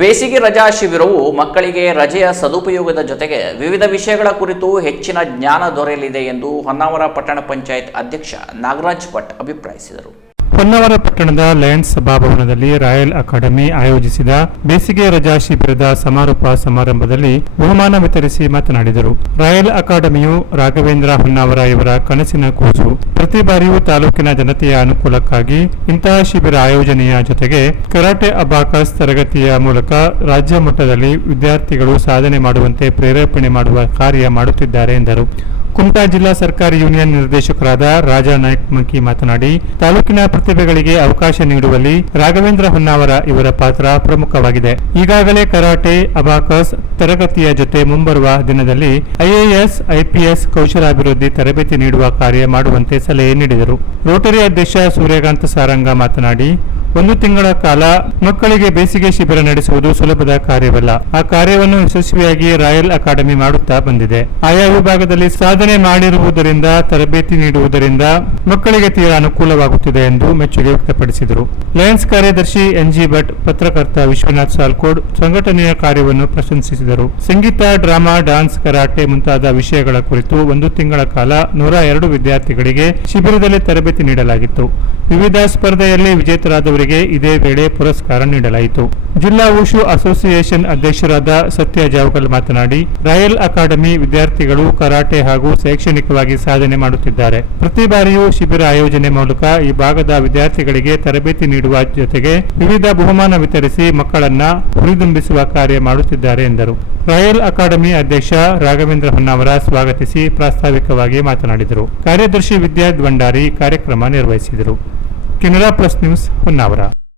ಬೇಸಿಗೆ ರಜಾ ಶಿಬಿರವು ಮಕ್ಕಳಿಗೆ ರಜೆಯ ಸದುಪಯೋಗದ ಜೊತೆಗೆ ವಿವಿಧ ವಿಷಯಗಳ ಕುರಿತು ಹೆಚ್ಚಿನ ಜ್ಞಾನ ದೊರೆಯಲಿದೆ ಎಂದು ಹೊನ್ನಾವರ ಪಟ್ಟಣ ಪಂಚಾಯತ್ ಅಧ್ಯಕ್ಷ ನಾಗರಾಜ್ ಭಟ್ ಅಭಿಪ್ರಾಯಿಸಿದರು. ಹೊನ್ನಾವರ ಪಟ್ಟಣದ ಲಯನ್ಸ್ ಸಭಾಭವನದಲ್ಲಿ ರಾಯಲ್ ಅಕಾಡೆಮಿ ಆಯೋಜಿಸಿದ ಬೇಸಿಗೆ ರಜಾ ಶಿಬಿರದ ಸಮಾರೋಪ ಸಮಾರಂಭದಲ್ಲಿ ಬಹುಮಾನ ವಿತರಿಸಿ ಮಾತನಾಡಿದರು. ರಾಯಲ್ ಅಕಾಡೆಮಿಯು ರಾಘವೇಂದ್ರ ಹೊನ್ನಾವರ ಇವರ ಕನಸಿನ ಕೂಸು. ಪ್ರತಿ ಬಾರಿಯೂ ತಾಲೂಕಿನ ಜನತೆಯ ಅನುಕೂಲಕ್ಕಾಗಿ ಇಂತಹ ಶಿಬಿರ ಆಯೋಜನೆಯ ಜೊತೆಗೆ ಕರಾಟೆ ಅಬಾಕಸ್ ತರಗತಿಯ ಮೂಲಕ ರಾಜ್ಯ ಮಟ್ಟದಲ್ಲಿ ವಿದ್ಯಾರ್ಥಿಗಳು ಸಾಧನೆ ಮಾಡುವಂತೆ ಪ್ರೇರೇಪಣೆ ಮಾಡುವ ಕಾರ್ಯ ಮಾಡುತ್ತಿದ್ದಾರೆ ಎಂದರು. ಕುಮಟಾ ಜಿಲ್ಲಾ ಸರ್ಕಾರಿ ಯೂನಿಯನ್ ನಿರ್ದೇಶಕರಾದ ರಾಜಾ ನಾಯಕ್ ಮಂಕಿ ಮಾತನಾಡಿ, ತಾಲೂಕಿನ ಪ್ರತಿಭೆಗಳಿಗೆ ಅವಕಾಶ ನೀಡುವಲ್ಲಿ ರಾಘವೇಂದ್ರ ಹೊನ್ನಾವರ ಇವರ ಪಾತ್ರ ಪ್ರಮುಖವಾಗಿದೆ. ಈಗಾಗಲೇ ಕರಾಟೆ, ಅಬಾಕಸ್ ತರಗತಿಯ ಜೊತೆ ಮುಂಬರುವ ದಿನದಲ್ಲಿ ಐಎಎಸ್ ಐಪಿಎಸ್ ಕೌಶಲಾಭಿವೃದ್ಧಿ ತರಬೇತಿ ನೀಡುವ ಕಾರ್ಯ ಮಾಡುವಂತೆ ಸಲಹೆ ನೀಡಿದರು. ರೋಟರಿ ಅಧ್ಯಕ್ಷ ಸೂರ್ಯಕಾಂತ ಸಾರಂಗ ಮಾತನಾಡಿ ಒಂದು ತಿಂಗಳ ಕಾಲ ಮಕ್ಕಳಿಗೆ ಬೇಸಿಗೆ ಶಿಬಿರ ನಡೆಸುವುದು ಸುಲಭದ ಕಾರ್ಯವಲ್ಲ. ಆ ಕಾರ್ಯವನ್ನು ಯಶಸ್ವಿಯಾಗಿ ರಾಯಲ್ ಅಕಾಡೆಮಿ ಮಾಡುತ್ತಾ ಬಂದಿದೆ. ಆಯಾ ವಿಭಾಗದಲ್ಲಿ ಸಾಧನೆ ಮಾಡಿರುವುದರಿಂದ, ತರಬೇತಿ ನೀಡುವುದರಿಂದ ಮಕ್ಕಳಿಗೆ ತೀರಾ ಅನುಕೂಲವಾಗುತ್ತಿದೆ ಎಂದು ಮೆಚ್ಚುಗೆ ವ್ಯಕ್ತಪಡಿಸಿದರು. ಲಯನ್ಸ್ ಕಾರ್ಯದರ್ಶಿ ಎನ್ಜಿ ಭಟ್, ಪತ್ರಕರ್ತ ವಿಶ್ವನಾಥ್ ಸಾಲ್ಕೋಡ್ ಸಂಘಟನೆಯ ಕಾರ್ಯವನ್ನು ಪ್ರಶಂಸಿಸಿದರು. ಸಂಗೀತ, ಡ್ರಾಮಾ, ಡಾನ್ಸ್, ಕರಾಟೆ ಮುಂತಾದ ವಿಷಯಗಳ ಕುರಿತು ಒಂದು ತಿಂಗಳ ಕಾಲ ನೂರ ಎರಡು ವಿದ್ಯಾರ್ಥಿಗಳಿಗೆ ಶಿಬಿರದಲ್ಲಿ ತರಬೇತಿ ನೀಡಲಾಗಿತ್ತು. ವಿವಿಧ ಸ್ಪರ್ಧೆಯಲ್ಲಿ ವಿಜೇತರಾದವರಿಗೆ ಇದೇ ವೇಳೆ ಪುರಸ್ಕಾರ ನೀಡಲಾಯಿತು. ಜಿಲ್ಲಾ ಉಷು ಅಸೋಸಿಯೇಷನ್ ಅಧ್ಯಕ್ಷರಾದ ಸತ್ಯ ಜಾವಕಲ್ ಮಾತನಾಡಿ, ರಾಯಲ್ ಅಕಾಡೆಮಿ ವಿದ್ಯಾರ್ಥಿಗಳು ಕರಾಟೆ ಹಾಗೂ ಶೈಕ್ಷಣಿಕವಾಗಿ ಸಾಧನೆ ಮಾಡುತ್ತಿದ್ದಾರೆ. ಪ್ರತಿ ಬಾರಿಯೂ ಶಿಬಿರ ಆಯೋಜನೆ ಮೂಲಕ ಈ ಭಾಗದ ವಿದ್ಯಾರ್ಥಿಗಳಿಗೆ ತರಬೇತಿ ನೀಡುವ ಜೊತೆಗೆ ವಿವಿಧ ಬಹುಮಾನ ವಿತರಿಸಿ ಮಕ್ಕಳನ್ನ ಹುರಿದುಂಬಿಸುವ ಕಾರ್ಯ ಮಾಡುತ್ತಿದ್ದಾರೆ ಎಂದರು. ರಾಯಲ್ ಅಕಾಡೆಮಿ ಅಧ್ಯಕ್ಷ ರಾಘವೇಂದ್ರ ಹೊನ್ನಾವರ ಸ್ವಾಗತಿಸಿ ಪ್ರಾಸ್ತಾವಿಕವಾಗಿ ಮಾತನಾಡಿದರು. ಕಾರ್ಯದರ್ಶಿ ವಿದ್ಯಾ ಭಂಡಾರಿ ಕಾರ್ಯಕ್ರಮ ನಿರ್ವಹಿಸಿದರು. Camera plus news ઉનાવરા